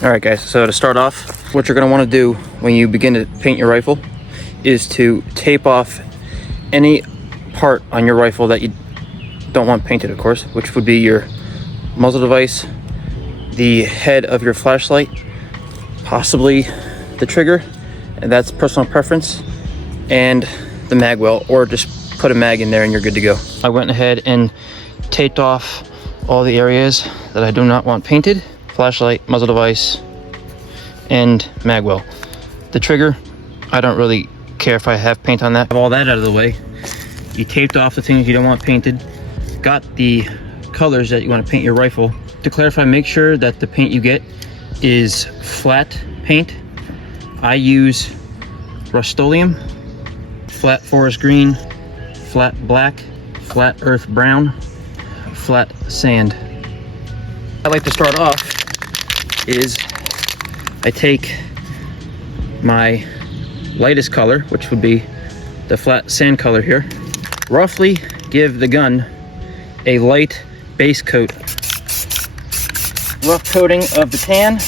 All right guys, so to start off, what you're gonna wanna do when you begin to paint your rifle is to tape off any part on your rifle that you don't want painted, of course, which would be your muzzle device, the head of your flashlight, possibly the trigger, and that's personal preference, and the mag well, or just put a mag in there and you're good to go. I went ahead and taped off all the areas that I do not want painted: flashlight, muzzle device, and mag well. The trigger, I don't really care if I have paint on that. Have all that out of the way. You taped off the things you don't want painted, got the colors that you want to paint your rifle. To clarify, make sure that the paint you get is flat paint. I use Rust-Oleum, flat forest green, flat black, flat earth brown, flat sand. I like to start off is I take my lightest color, which would be the flat sand color here, roughly give the gun a light base coat, rough coating of the tan,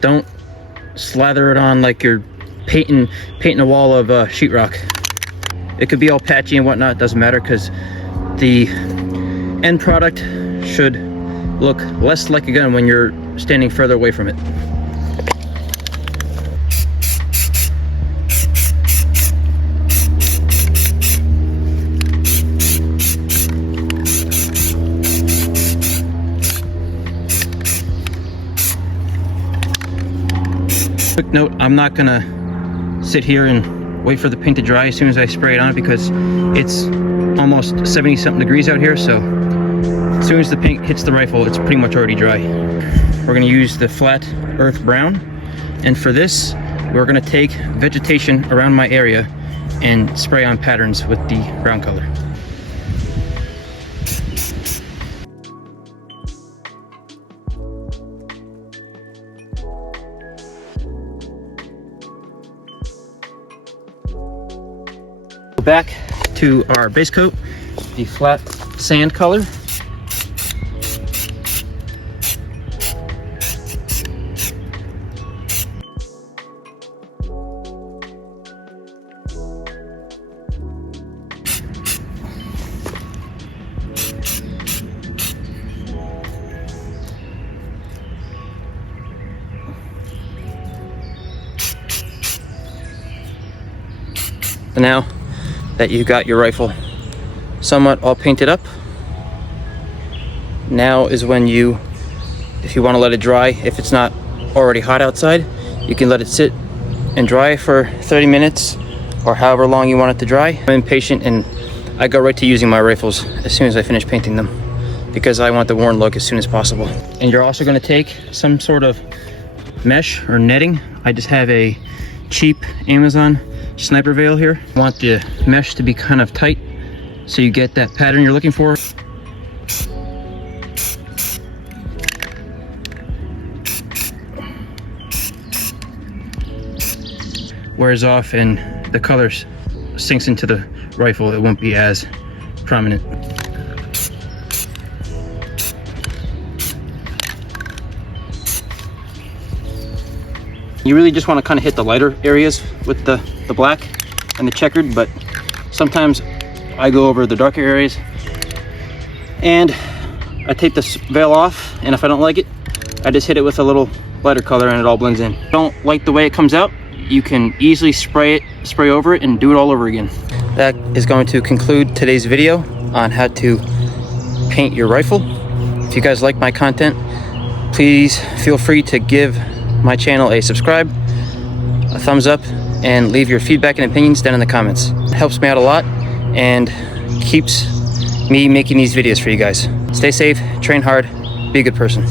don't slather it on like you're painting a wall of sheetrock. It could be all patchy and whatnot, doesn't matter, because the end product should look less like a gun when you're standing further away from it. Quick note, I'm not gonna sit here and wait for the paint to dry as soon as I spray it on, because it's almost 70 something degrees out here, so as soon as the paint hits the rifle, it's pretty much already dry. We're gonna use the flat earth brown, and for this, we're gonna take vegetation around my area and spray on patterns with the brown color. Back to our base coat, the flat sand color. And now that you've got your rifle somewhat all painted up, now is when you, if you want to let it dry, if it's not already hot outside, you can let it sit and dry for 30 minutes or however long you want it to dry. I'm impatient and I go right to using my rifles as soon as I finish painting them, because I want the worn look as soon as possible. And you're also going to take some sort of mesh or netting. I just have a cheap Amazon sniper veil here. I want the mesh to be kind of tight so you get that pattern you're looking for. Wears off and the color sinks into the rifle, it won't be as prominent. You really just want to kind of hit the lighter areas with the black and the checkered, but sometimes I go over the darker areas and I take this veil off, and if I don't like it, I just hit it with a little lighter color and it all blends in. If you don't like the way it comes out, you can easily spray over it and do it all over again. That is going to conclude today's video on how to paint your rifle. If you guys like my content, please feel free to give my channel a subscribe, a thumbs up, and leave your feedback and opinions down in the comments. It helps me out a lot and keeps me making these videos for you guys. Stay safe, train hard, be a good person.